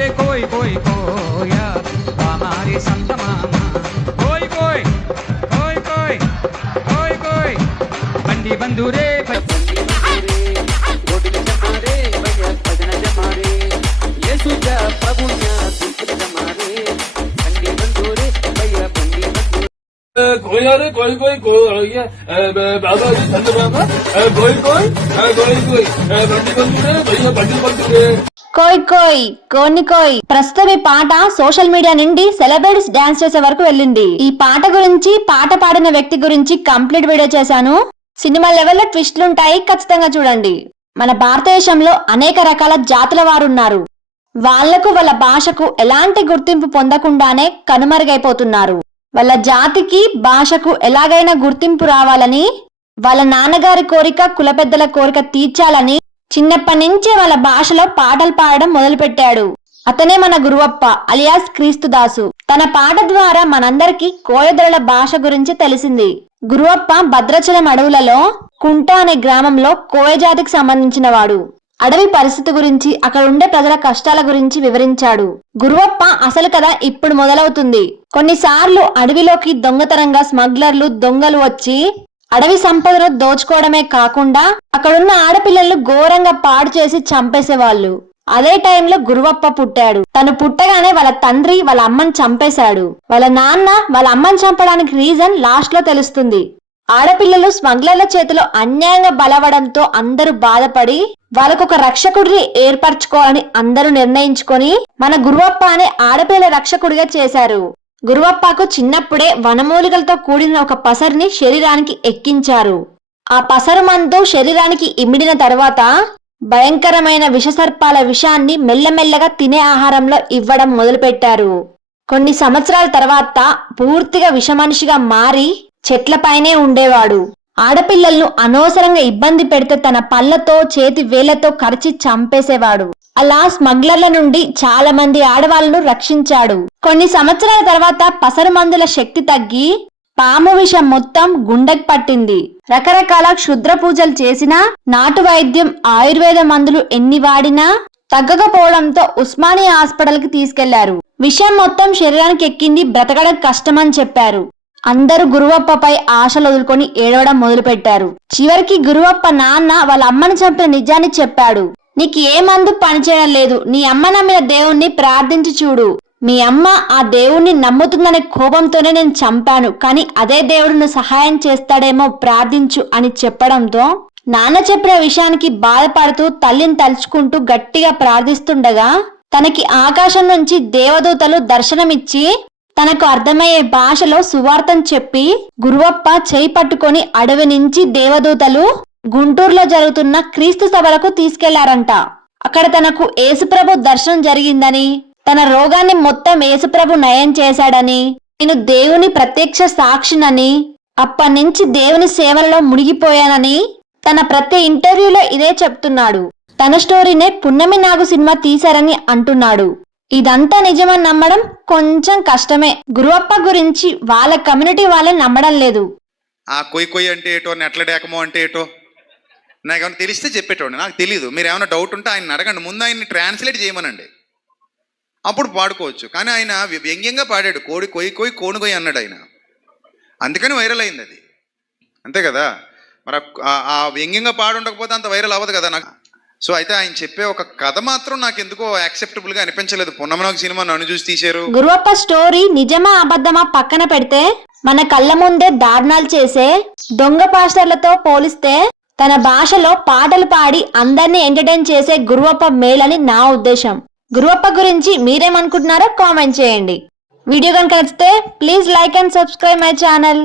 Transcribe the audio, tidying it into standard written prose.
रे कोई कोई कोया हमारे संत मामा कोई कोई कोई कोई कोई कोई बंदी बंधु रे कोई रे कोई कोई कोई बाबा जी संत बाबा कोई कोई कोई कोई बंदी बंधु रे भैया बंदी बंधु रे కోయ్ కోయ్ కోని కోయ్. ప్రస్తుతం ఈ పాట సోషల్ మీడియా నుండి సెలబ్రిటీస్ డాన్స్ చేసే వరకు వెళ్ళింది. ఈ పాట గురించి, పాట పాడిన వ్యక్తి గురించి కంప్లీట్ వీడియో చేశాను. సినిమా లెవెల్లో ట్విస్ట్లుంటాయి, ఖచ్చితంగా చూడండి. మన భారతదేశంలో అనేక రకాల జాతుల వారు ఉన్నారు. వాళ్లకు వాళ్ళ భాషకు ఎలాంటి గుర్తింపు పొందకుండానే కనుమరుగైపోతున్నారు. వాళ్ళ జాతికి, భాషకు ఎలాగైనా గుర్తింపు రావాలని, వాళ్ళ నాన్నగారి కోరిక, కుల పెద్దల కోరిక తీర్చాలని చిన్నప్పటి నుంచే వాళ్ళ భాషలో పాటలు పాడడం మొదలుపెట్టాడు. అతనే మన గురువప్ప అలియాస్ క్రీస్తుదాసు. తన పాట ద్వారా మనందరికి కోయదొరల భాష గురించి తెలిసింది. గురువప్ప భద్రాచలం అడవులలో కుంట అనే గ్రామంలో కోయ జాతికి సంబంధించిన వాడు. అడవి పరిస్థితి గురించి, అక్కడ ఉండే ప్రజల కష్టాల గురించి వివరించాడు. గురువప్ప అసలు కథ ఇప్పుడు మొదలవుతుంది. కొన్నిసార్లు అడవిలోకి దొంగతనంగా స్మగ్లర్లు, దొంగలు వచ్చి అడవి సంపదను దోచుకోవడమే కాకుండా అక్కడున్న ఆడపిల్లలు ఘోరంగా పాడు చేసి చంపేసేవాళ్ళు. అదే టైంలో గురువప్ప పుట్టాడు. తను పుట్టగానే వాళ్ళ తండ్రి వాళ్ళ అమ్మని చంపేశాడు. వాళ్ళ నాన్న వాళ్ళ అమ్మని చంపడానికి రీజన్ లాస్ట్ లో తెలుస్తుంది. ఆడపిల్లలు స్మగ్లర్ల చేతిలో అన్యాయంగా బలవడంతో అందరూ బాధపడి వాళ్ళకొక రక్షకుడిని ఏర్పరచుకోవాలని అందరూ నిర్ణయించుకొని మన గురువప్ప అనే ఆడపిల్లల రక్షకుడిగా చేశారు. గురువప్పకు చిన్నప్పుడే వనమూలికలతో కూడిన ఒక పసరుని శరీరానికి ఎక్కించారు. ఆ పసరు మందు శరీరానికి ఇమిడిన తర్వాత భయంకరమైన విషసర్పాల విషాన్ని మెల్లమెల్లగా తినే ఆహారంలో ఇవ్వడం మొదలుపెట్టారు. కొన్ని సంవత్సరాల తర్వాత పూర్తిగా విషమనిషిగా మారి చెట్లపైనే ఉండేవాడు. ఆడపిల్లలను అనవసరంగా ఇబ్బంది పెడితే తన పళ్ళతో, చేతి వేళ్లతో కరిచి చంపేసేవాడు. అలా స్మగ్లర్ల నుండి చాలా మంది ఆడవాళ్లను రక్షించాడు. కొన్ని సంవత్సరాల తర్వాత పసరు మందుల శక్తి తగ్గి పాము విషం మొత్తం గుండెకి పట్టింది. రకరకాల క్షుద్ర పూజలు చేసినా, నాటు వైద్యం, ఆయుర్వేద మందులు ఎన్ని వాడినా తగ్గకపోవడంతో ఉస్మానియా హాస్పిటల్ కి తీసుకెళ్లారు. విషం మొత్తం శరీరానికి ఎక్కింది, బ్రతకడం కష్టమని చెప్పారు. అందరూ గురువప్పపై ఆశలు వదులుకొని ఏడవడం మొదలు పెట్టారు. చివరికి గురువప్ప నాన్న వాళ్ళ అమ్మని చంపిన నిజాన్ని చెప్పాడు. నీకు ఏ మందు పనిచేయడం లేదు, నీ అమ్మ నమ్మిన దేవుణ్ణి ప్రార్థించి చూడు. మీ అమ్మ ఆ దేవుణ్ణి నమ్ముతుందనే కోపంతోనే నేను చంపాను, కానీ అదే దేవుడు సహాయం చేస్తాడేమో, ప్రార్థించు అని చెప్పడంతో నాన్న చెప్పిన విషయానికి బాధపడుతూ తల్లిని తలుచుకుంటూ గట్టిగా ప్రార్థిస్తుండగా తనకి ఆకాశం నుంచి దేవదూతలు దర్శనమిచ్చి తనకు అర్థమయ్యే భాషలో సువార్తను చెప్పి గురువప్ప చేయి పట్టుకొని అడవి నుంచి దేవదూతలు గుంటూరులో జరుగుతున్న క్రీస్తు సభలకు తీసుకెళ్లారంట. అక్కడ తనకు యేసుప్రభు దర్శనం జరిగిందని, తన రోగాన్ని మొత్తం యేసుప్రభు నయం చేశాడని, నేను దేవుని ప్రత్యక్ష సాక్షినని, అప్పటినుంచి దేవుని సేవలలో మునిగిపోయానని తన ప్రతి ఇంటర్వ్యూలో ఇదే చెప్తున్నాడు. తన స్టోరీనే పున్నమి నాగు సినిమా తీశారని అంటున్నాడు. ఇదంతా నిజమని నమ్మడం కొంచెం కష్టమే. గురువప్ప గురించి వాళ్ళ కమ్యూనిటీ వాళ్ళని నమ్మడం లేదు. ఆ కొయ్యి కొయ్యి అంటే ఏటో, నెట్ల డేకమో అంటే ఏటో నాకు ఏమైనా తెలిస్తే చెప్పేటోండి. నాకు తెలియదు. మీరు ఏమైనా డౌట్ ఉంటే ఆయన అడగండి. ముందు ఆయన్ని ట్రాన్స్లేట్ చేయమనండి, అప్పుడు పాడుకోవచ్చు. కానీ ఆయన వ్యంగ్యంగా పాడాడు. కోడి కొయ్యి కొయ్యి కోను కొయ్యి అన్నాడు ఆయన. అందుకని వైరల్ అయింది అది, అంతే కదా. మరి ఆ వ్యంగ్యంగా పాడుండకపోతే అంత వైరల్ అవ్వదు కదా నాకు. సో అయితే ఆయన చెప్పే ఒక కథ మాత్రం నాకు ఎందుకో యాక్సెప్టబుల్ గా అనిపించలేదు. పున్నమనాగు సినిమా నన్ను చూసి తీశారు. గురువప్ప స్టోరీ నిజమా అబద్ధమా పక్కన పెడితే, మన కళ్ళ ముందే దారుణాలు చేసే దొంగ పాస్టర్లతో పోలిస్తే తన భాషలో పాటలు పాడి అందరినీ ఎంటర్టైన్ చేసే గురువప్ప మేలని నా ఉద్దేశం. గురువప్ప గురించి మీరేమనుకుంటున్నారో కామెంట్ చేయండి. వీడియో కనుక నచ్చితే please like and subscribe my channel.